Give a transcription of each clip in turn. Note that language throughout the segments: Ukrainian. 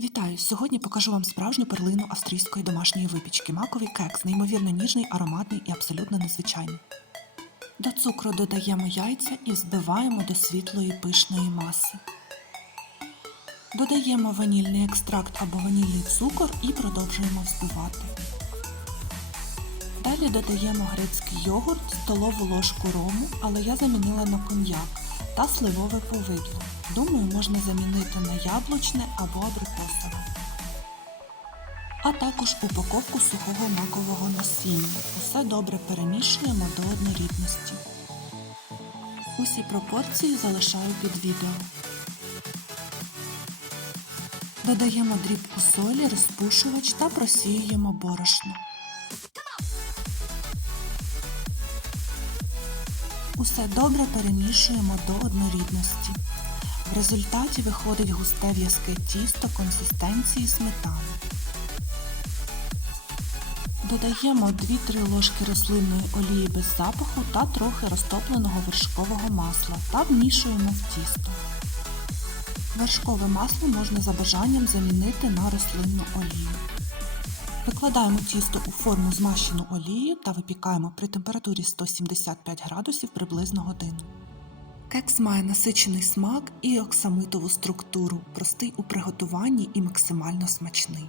Вітаю! Сьогодні покажу вам справжню перлину австрійської домашньої випічки. Маковий кекс, неймовірно ніжний, ароматний і абсолютно незвичайний. До цукру додаємо яйця і збиваємо до світлої пишної маси. Додаємо ванільний екстракт або ванільний цукор і продовжуємо взбивати. Далі додаємо грецький йогурт, столову ложку рому, але я замінила на коньяк та сливове повидло. Думаю, можна замінити на яблучне або абрикосове. А також упаковку сухого макового насіння. Усе добре перемішуємо до однорідності. Усі пропорції залишаю під відео. Додаємо дрібку солі, розпушувач та просіюємо борошно. Усе добре перемішуємо до однорідності. В результаті виходить густе в'язке тісто консистенції сметани. Додаємо 2-3 ложки рослинної олії без запаху та трохи розтопленого вершкового масла та вмішуємо в тісто. Вершкове масло можна за бажанням замінити на рослинну олію. Викладаємо тісто у форму змащену олією та випікаємо при температурі 175 градусів приблизно годину. Кекс має насичений смак і оксамитову структуру, простий у приготуванні і максимально смачний.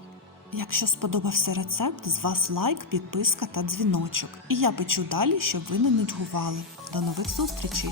Якщо сподобався рецепт, з вас лайк, підписка та дзвіночок. І я печу далі, щоб ви не нудьгували. До нових зустрічей!